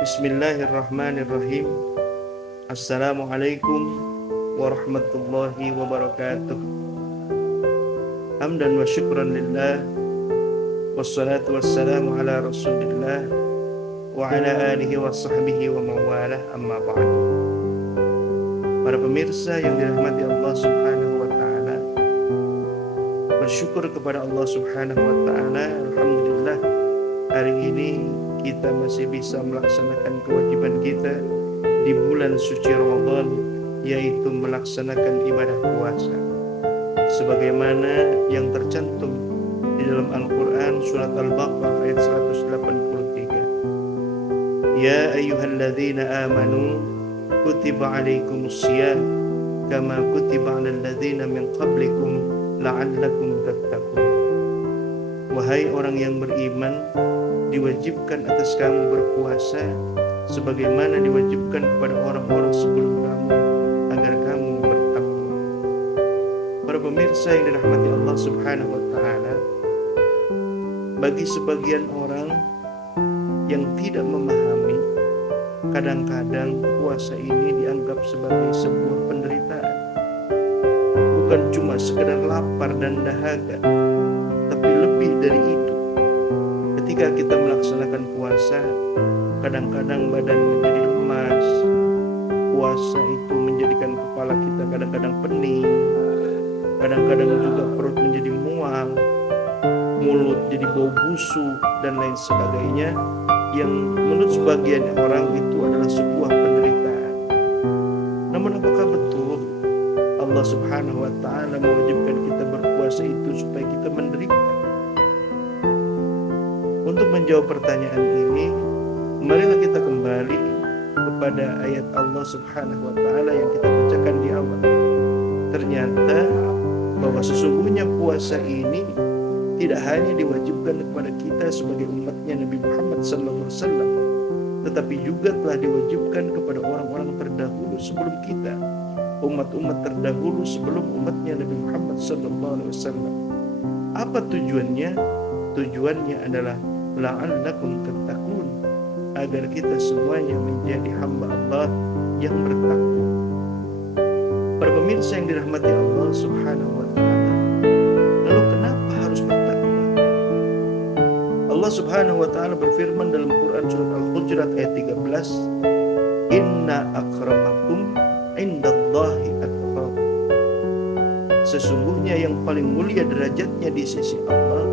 Bismillahirrahmanirrahim. Assalamualaikum warahmatullahi wabarakatuh. Hamdan wa syukran lillah, wassalatu wassalamu ala rasulillah wa ala alihi wa sahbihi wa mawalah, amma ba'du. Para pemirsa yang dirahmati Allah subhanahu wa ta'ala, bersyukur kepada Allah subhanahu wa ta'ala. Alhamdulillah, hari ini kita masih bisa melaksanakan kewajiban kita di bulan suci Ramadan, yaitu melaksanakan ibadah puasa sebagaimana yang tercantum di dalam Al-Quran surat Al-Baqarah ayat 183. Ya ayyuhalladzina amanu kutiba alaikumusiyam kama kutiba alal ladzina min qablikum la'allakum tattaqun. Wahai orang yang beriman, diwajibkan atas kamu berpuasa sebagaimana diwajibkan kepada orang-orang sebelum kamu agar kamu bertakwa. Para pemirsa yang dirahmati Allah subhanahu wa ta'ala, bagi sebagian orang yang tidak memahami, kadang-kadang puasa ini dianggap sebagai sebuah penderitaan. Bukan cuma sekedar lapar dan dahaga, tapi lebih dari itu. Ketika kita melaksanakan puasa, kadang-kadang badan menjadi lemas. Puasa itu menjadikan kepala kita kadang-kadang pening, kadang-kadang juga perut menjadi mual, mulut jadi bau busuk dan lain sebagainya, yang menurut sebagian orang itu adalah sebuah penderitaan. Namun apakah betul Allah subhanahu wa ta'ala mewajibkan kita berpuasa itu supaya kita menderita? Untuk menjawab pertanyaan ini, marilah kita kembali kepada ayat Allah subhanahu wa ta'ala yang kita bacakan di awal. Ternyata bahwa sesungguhnya puasa ini tidak hanya diwajibkan kepada kita sebagai umatnya Nabi Muhammad SAW, tetapi juga telah diwajibkan kepada orang-orang terdahulu sebelum kita, umat-umat terdahulu sebelum umatnya Nabi Muhammad SAW. Apa tujuannya? Tujuannya adalah la'allakum tattaqun, agar kita semuanya menjadi hamba Allah yang bertakwa. Para pemirsa yang dirahmati Allah subhanahu wa ta'ala, lalu kenapa harus bertakwa? Allah subhanahu wa ta'ala berfirman dalam Quran surat Al-Hujurat ayat 13, Inna akramakum indallahi atqakum. Sesungguhnya yang paling mulia derajatnya di sisi Allah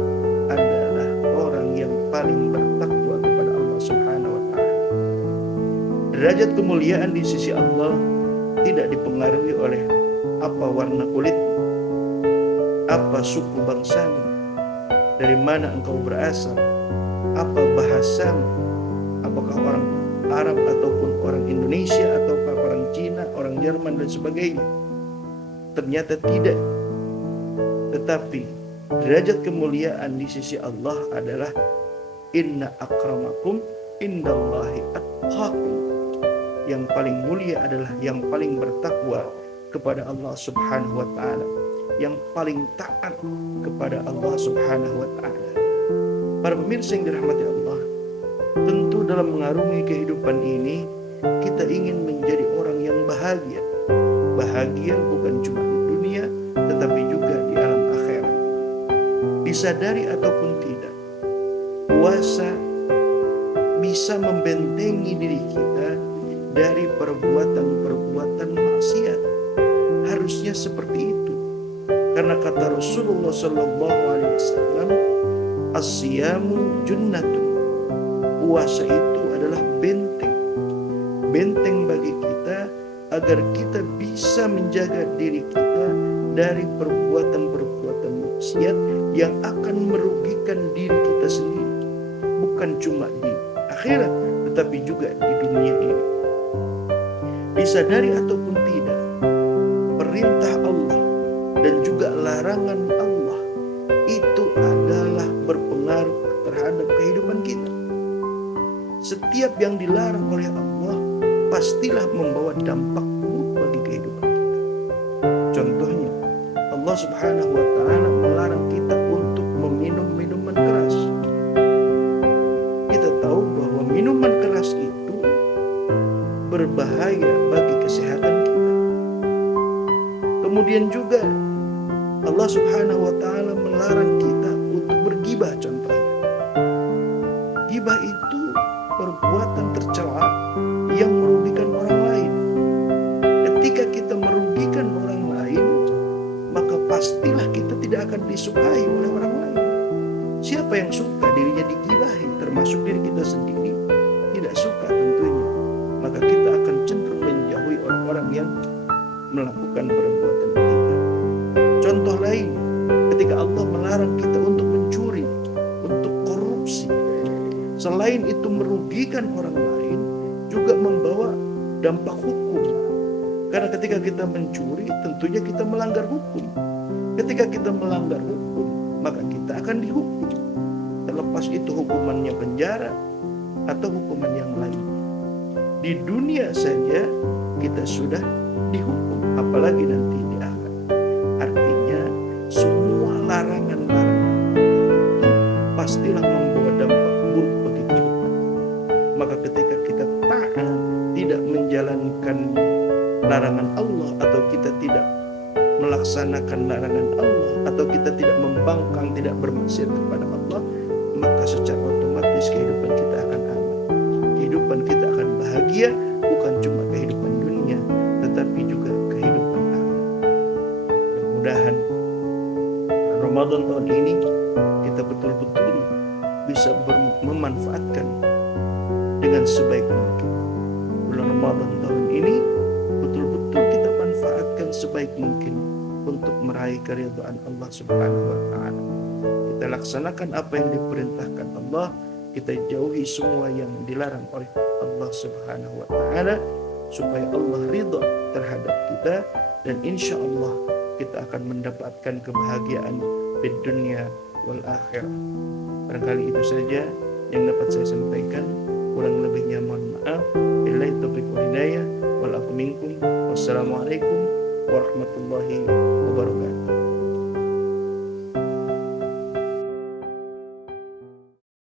adalah orang yang paling bertakwa kepada Allah subhanahu wa ta'ala. Derajat kemuliaan di sisi Allah tidak dipengaruhi oleh apa warna kulit, apa suku bangsamu, dari mana engkau berasal, apa bahasamu, apakah orang Arab ataupun orang Indonesia, ataukah orang Cina, orang Jerman dan sebagainya. Ternyata tidak. Tetapi derajat kemuliaan di sisi Allah adalah inna akramakum indallahi atqakum. Yang paling mulia adalah yang paling bertakwa kepada Allah subhanahu wa ta'ala, yang paling taat kepada Allah subhanahu wa ta'ala. Para pemirsa yang dirahmati Allah, tentu dalam mengarungi kehidupan ini kita ingin menjadi orang yang bahagia. Bahagia bukan cuma di dunia, tetapi juga di alam akhirat. Disadari ataupun tidak, puasa bisa membentengi diri kita dari perbuatan-perbuatan maksiat. Harusnya seperti itu, karena kata Rasulullah SAW, as-siyamu junnatun. Puasa itu adalah benteng bagi kita agar kita bisa menjaga diri kita dari perbuatan-perbuatan maksiat yang akan merugikan diri kita sendiri, bukan cuma di akhirat tetapi juga di dunia ini. Disadari ataupun tidak, perintah Allah dan juga larangan Allah itu adalah berpengaruh terhadap kehidupan kita. Setiap yang dilarang oleh Allah pastilah membawa dampak buruk bagi kehidupan kita. Contohnya, Allah subhanahu wa ta'ala melarang kita untuk meminum minuman keras. Kita tahu bahwa minuman keras itu berbahaya bagi kesehatan kita. Kemudian juga Allah Subhanahu wa taala melarang kita untuk bergibah contohnya. Gibah itu perbuatan tercela yang merugikan orang lain. Ketika kita merugikan orang lain, maka pastilah kita tidak akan disukai oleh orang lain. Siapa yang suka dirinya digibahi, termasuk diri kita sendiri, tidak suka tentunya. Maka kita akan cenderung menjauhi orang-orang yang melakukan perbuatan kita. Contoh lain, ketika Allah melarang kita untuk mencuri, untuk korupsi, selain itu merugikan orang lain, juga membawa dampak hukum. Karena ketika kita mencuri, tentunya kita melanggar hukum. Ketika kita melanggar hukum, maka kita akan dihukum. Terlepas itu hukumannya penjara atau hukuman yang lain. Di dunia saja kita sudah dihukum, apalagi nanti di akhirat. Artinya semua larangan-larangan itu pastilah membawa dampak buruk bagi kehidupan. Maka ketika kita taat, tidak menjalankan larangan Allah, atau kita tidak melaksanakan larangan Allah, atau kita tidak membangkang, tidak bermaksiat kepada Allah, maka secara otomatis kehidupan kita akan aman. Kehidupan kita akan bahagia, bukan cuma kehidupan dunia, tetapi juga kehidupan akhirat. Mudah-mudahan Ramadan tahun ini kita betul-betul bisa memanfaatkan dengan sebaik mungkin. Bulan Ramadan tahun ini betul-betul kita manfaatkan sebaik mungkin untuk meraih keridhaan Allah Subhanahu wa taala. Kita laksanakan apa yang diperintahkan Allah, kita jauhi semua yang dilarang oleh Allah Subhanahu wa taala, supaya Allah ridha terhadap kita, dan insya Allah kita akan mendapatkan kebahagiaan di dunia wal akhirah. Barangkali itu saja yang dapat saya sampaikan. Kurang lebihnya mohon maaf. Billahi taufiq wal hidayah. Wal afu minkum. Wassalamualaikum warahmatullahi wabarakatuh.